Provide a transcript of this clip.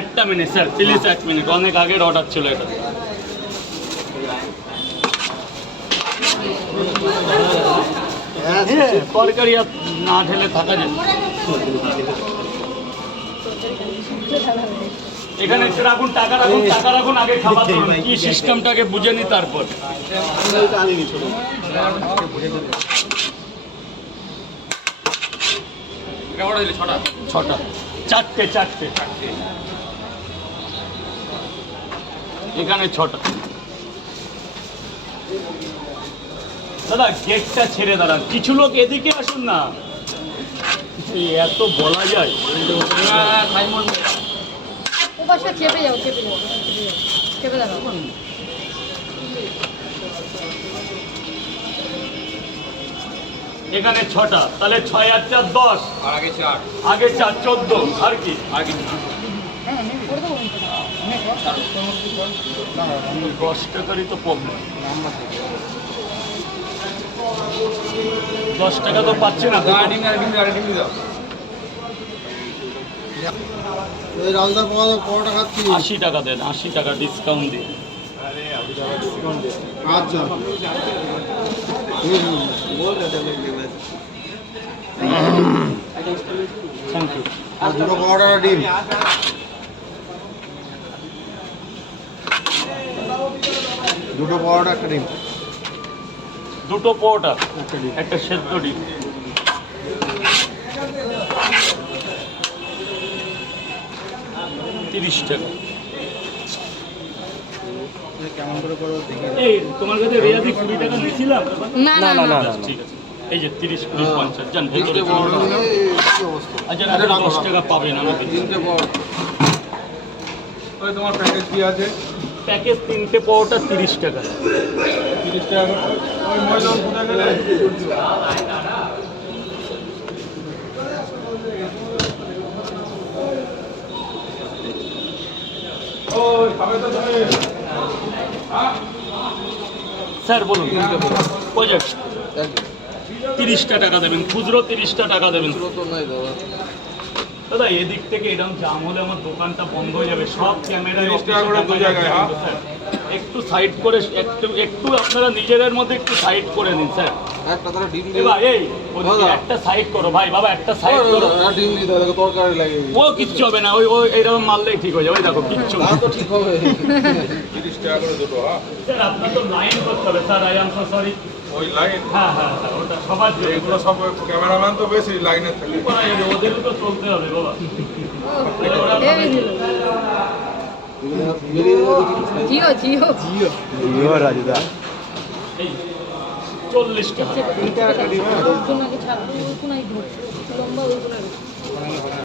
একটা minute sir, please 1 minute, অনেক আগের অর্ডার ছিল এটা। তরকারি না ঢেলে থাকা যায়। এখানে রাখুন, টাকা রাখুন, টাকা রাখুন, আগে খাবার করুন, কি সিস্টেমটাকে বুঝে নি তারপর। ছটা, চারটে, এখানে 6টা। দাদা গেটটা ছেড়ে দাঁড়ান, কিছু লোক এদিকে আসুন না, এত বলা যায়। এখানে 6টা, তাহলে 6 আর 4 10, আগে 4 14, আর কি 10 টাকারই তো প্রবলেম। 10 টাকা তো পাচ্ছি না। 80 টাকা দেন, 80 টাকা ডিসকাউন্ট দিন। আচ্ছা থ্যাংক ইউ। আর দুটো অর্ডার ডিম, দুটো পরোটা একটা ডিম, দুটো পরোটা একটা সেদ্ধ ডিম। $30 টাকা। কেমন করে করো দেখি। এই তোমার কাছে রেয়াজি 20 টাকা নিয়েছিলাম? না না না ঠিক আছে, এই যে 30 20 50 জান ভেতরে। অবস্থা আচ্ছা, 10 টাকা পাবেন আমাকে। ওই তোমার প্যাকেজ কি আছে? প্যাকেজ 3টে পরোটা 30 টাকা। 30 টাকা ওই ময়দান কোথায় গেলে? ওই খাবে তো তুমি? স্যার বলুন, প্রজেক্ট 30টা টাকা দেবেন, খুচরো 30টা টাকা দেবেন। দাদা এদিক থেকে এরকম জাম হলে আমার দোকানটা বন্ধ হয়ে যাবে, সব ক্যামেরায় একটু সাইড করে, একটু আপনারা নিজেদের মধ্যে একটু সাইড করে নিন স্যার। একটা সাইড করো ভাই, বাবা একটা সাইড করো। ও কিচ্ছু হবে না, ওই এরকম মারলেই ঠিক হয়ে যাবে। ওই দেখো কিচ্ছু ঠিক হবে। 30 টাকা করে দুটো। স্যার আপনার তো লাইন করতে হবে sir, I am so sorry. ওই লাইন? হ্যাঁ হ্যাঁ হ্যাঁ, ওটা সবার জন্য। এগুলো সব ক্যামেরাম্যান তো বেশি লাইনে থাকে। ওদেরও তো চলতে হবে বাবা। জিও জিও জিও রাজুদা। এই 40 টাকা। লম্বা